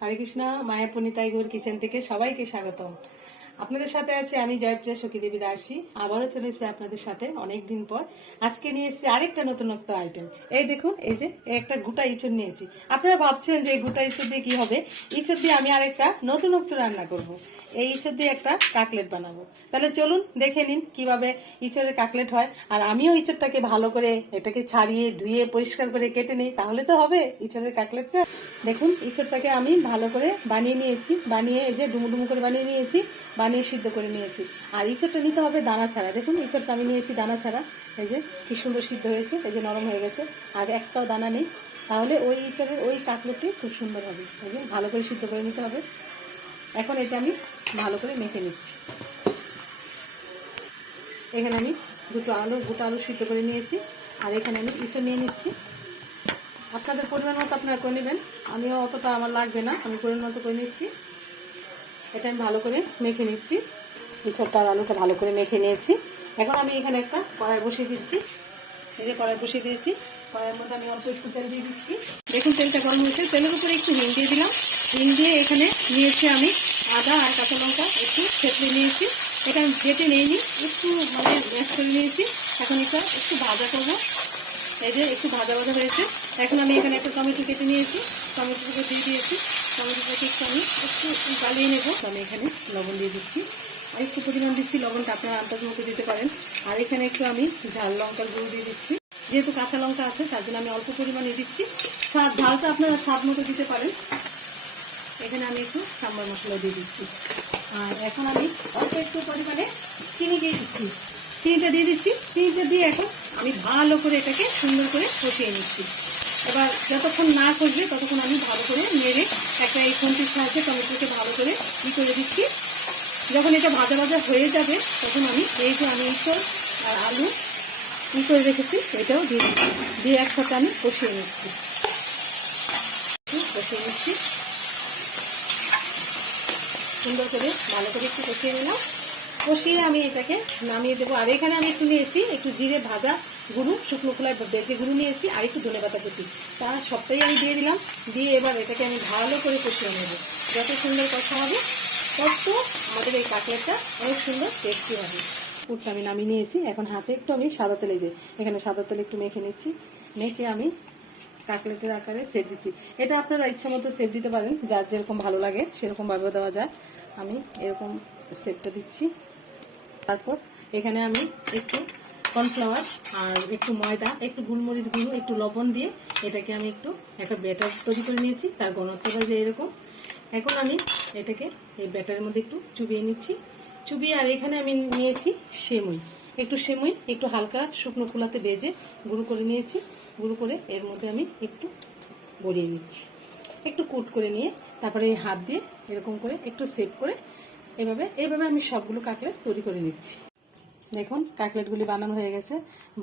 হরে কৃষ্ণ। মায়া পুনিতাই Gour kitchen থেকে সবাইকে স্বাগতম। আপনাদের সাথে আছে আমি জয়প্রিয়া সখী দেবী দাসী। আবারও চলে এসেছি আপনাদের সাথে অনেকদিন পর। আজকে নিয়ে এসেছি আরেকটা নতুনত্ব আইটেম। এই দেখুন, এই যে একটা গোটা ইঁচড় নিয়েছি। আপনারা ভাবছেন যে এই গোটা ইঁচড় দিয়ে কি হবে? ইঁচড় দিয়ে আমি আরেকটা নতুনত্ব রান্না করব। এই ইঁচড় দিয়ে একটা কাকলেট বানাবো। তাহলে চলুন দেখে নিন কিভাবে ইঁচড়ের কাকলেট হয়। আর আমিও ইঁচড়টাকে ভালো করে এটাকে ছাড়িয়ে ধুয়ে পরিষ্কার করে কেটে নিই, তাহলে তো হবে ইঁচড়ের কাকলেটটা। দেখুন, ইঁচড়টাকে আমি ভালো করে বানিয়ে নিয়েছি। বানিয়ে এই যে ডুমু ডুমু করে বানিয়ে নিয়েছি, বানিয়ে সিদ্ধ করে নিয়েছি। আর ইঁচড়টা নিতে হবে দানা ছাড়া। দেখুন, ইঁচড়টা আমি নিয়েছি দানা ছাড়া। এই যে কি সুন্দর সিদ্ধ হয়েছে, এই যে নরম হয়ে গেছে, আর একটাও দানা নেই। তাহলে ওই ইঁচড়ের ওই কাকলেটটি খুব সুন্দর হবে। এই যে ভালো করে সিদ্ধ করে নিতে হবে। এখন এটা আমি ভালো করে মেখে নিচ্ছি। এখানে আমি গোটা আলু সিদ্ধ করে নিয়েছি। আর এখানে আমি ইঁচড় নিয়ে নিচ্ছি। আপনাদের পরিমাণ মতো আপনারা করে নেবেন। আমিও অতটা আমার লাগবে না, আমি পরিমাণ মতো করে নিচ্ছি। এটা আমি ভালো করে মেখে নিচ্ছি। ইঁচড়টা আর আলুটা ভালো করে মেখে নিয়েছি। এখন আমি এখানে একটা কড়াই বসিয়ে দিচ্ছি। এই যে কড়াই বসিয়ে দিয়েছি। কড়াইয়ের মধ্যে আমি অল্প একটু তেল দিয়ে দিচ্ছি। দেখুন, তেলটা গরম হয়েছে। তেলের উপরে একটু হিং দিয়ে দিলাম। হিং দিয়ে এখানে নিয়েছি আমি আদা আর কাঁচা লঙ্কা একটু থেতলে নিয়েছি। এটা আমি বেটে নিইনি, একটু ম্যাশ করে নিয়েছি। এখন এটা একটু ভাজা করবো। এই যে একটু ভাজা ভাজা হয়েছে। এখন আমি এখানে একটা টমেটো কেটে নিয়েছি, টমেটোটাকে দিয়ে দিয়েছি। টমেটোটাকে একটু আমি একটু জ্বালিয়ে নেবো। আমি এখানে লবণ দিয়ে দিচ্ছি, আর একটু পরিমাণ দিচ্ছি লবণটা, আপনারা আন্দাজ মতো দিতে পারেন। আর এখানে একটু আমি ঝাল লঙ্কার গুঁড়ো দিয়ে দিচ্ছি। যেহেতু কাঁচা লঙ্কা আছে তার জন্য আমি অল্প পরিমাণে দিচ্ছি। ঝালটা আপনারা স্বাদ মতো দিতে পারেন। এখানে আমি একটু সাম্বার মশলা দিয়ে দিচ্ছি। আর এখন আমি অল্প একটু পরিমাণে চিনি দিয়ে দিচ্ছি। চিনিটা দিয়ে দিচ্ছি। চিনিটা দিয়ে এখন আমি ভালো করে এটাকে সুন্দর করে কষিয়ে নিচ্ছি। এবার যতক্ষণ না কষবে ততক্ষণ আমি ভালো করে নেড়ে একটা এই খুন্তির সাহায্যে টমেটোকে ভালো করে করে দিচ্ছি। যখন এটা ভাজা ভাজা হয়ে যাবে তখন আমি এই যে আমি ইঁচড় আর আলু করে রেখেছি এটাও দিয়ে দিচ্ছি। দিয়ে একসাথে আমি কষিয়ে নিচ্ছি। সুন্দর করে ভালো করে একটু কষিয়ে নিলাম। কষিয়ে আমি এটাকে নামিয়ে দেবো। আর এখানে আমি একটু নিয়েছি একটু জিরে ভাজা গুঁড়ো, শুকনো খোলায় বেটে গুঁড়ো নিয়েছি, আর একটু ধনেপাতা কুচি। তা সবটাই আমি দিয়ে দিলাম। দিয়ে এবার এটাকে আমি ভালো করে কষিয়ে নেব। যত সুন্দর কষা হবে তত আমাদের এই কাকলেটটা অনেক সুন্দর টেস্টি হবে। পুরটা আমি নামিয়ে নিয়েছি। এখন হাতে একটু আমি সাদা তেলে এখানে সাদা তেলে একটু মেখে নিচ্ছি। মেখে আমি কাকলেটের আকারে সেপ দিচ্ছি। এটা আপনারা ইচ্ছা মতো সেপ দিতে পারেন, যার যেরকম ভালো লাগে সেরকম ভাবে দেওয়া যায়। আমি এরকম সেপটা দিচ্ছি। তারপর এখানে আমি একটু কর্নফ্লাওয়ার আর একটু ময়দা, একটু গোলমরিচ গুঁড়ো, একটু লবণ দিয়ে এটাকে আমি একটু একটা ব্যাটার তৈরি করে নিয়েছি। তার ঘনত্বটা যে এরকম। এখন আমি এটাকে এই ব্যাটারের মধ্যে একটু চুবিয়ে নিচ্ছি। চুবিয়ে আর এখানে আমি নিয়েছি সেমুই। একটু সেমুই একটু হালকা শুকনো খোলাতে ভেজে গুঁড়ো করে নিয়েছি। গুঁড়ো করে এর মধ্যে আমি একটু গড়িয়ে নিচ্ছি। একটু কুট করে নিয়ে তারপরে এই হাত দিয়ে এরকম করে একটু সেভ করে এইভাবে আমি সবগুলো কাকলেট তৈরি করে নিচ্ছি। দেখুন, কাকলেটগুলি বানানো হয়ে গেছে।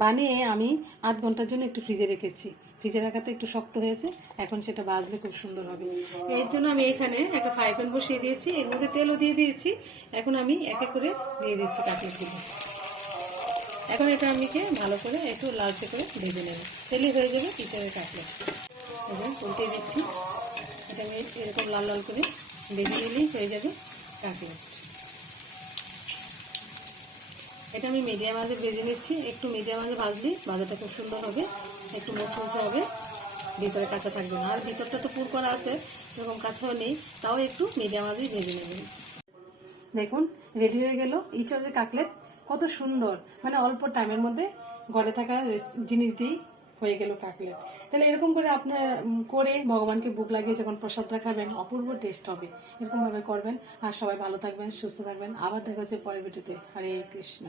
বানিয়ে আমি 8 ঘন্টার জন্য একটু ফ্রিজে রেখেছি। ফ্রিজে রাখাতে একটু শক্ত হয়েছে। এখন সেটা ভাজলে খুব সুন্দর হবে। এর জন্য আমি এখানে একটা ফ্রাই প্যান বসিয়ে দিয়েছি, এর মধ্যে তেলও দিয়ে দিয়েছি। এখন আমি এক এক করে দিয়ে দিচ্ছি কাকলেটগুলো। এখন এটা আমি ভালো করে একটু লালচে করে ভেজে নেব। তেলে হয়ে যাবে ইঁচড়ের কাকলেট। এবার উল্টে দিচ্ছি। এটা আমি এরকম লাল লাল করে ভেজে নিলেই হয়ে যাবে কাকলেট। এটা আমি মিডিয়াম আঁচে ভেজে নিচ্ছি। একটু মিডিয়াম আঁচে ভাজলে ভাজাটা খুব সুন্দর হবে, একটু মুচমুচে হবে, ভিতরে কাঁচা থাকবে না। আর ভিতরটা তো পুর করা আছে, এরকম কাঁচাও নেই, তাও একটু মিডিয়াম আঁচে ভেজে নেবেন। দেখুন, রেডি হয়ে গেল ইঁচড়ের কাকলেট। কত সুন্দর, মানে অল্প টাইমের মধ্যে ঘরে থাকা জিনিস দিয়েই হয়ে গেল কাকলেট। তাহলে এরকম করে আপনার করে ভগবানকে ভোগ লাগিয়ে যখন প্রসাদটা খাবেন অপূর্ব টেস্ট হবে। এরকম ভাবে করবেন। আর সবাই ভালো থাকবেন, সুস্থ থাকবেন। আবার দেখা হচ্ছে পরের ভিডিওতে। হরে কৃষ্ণ।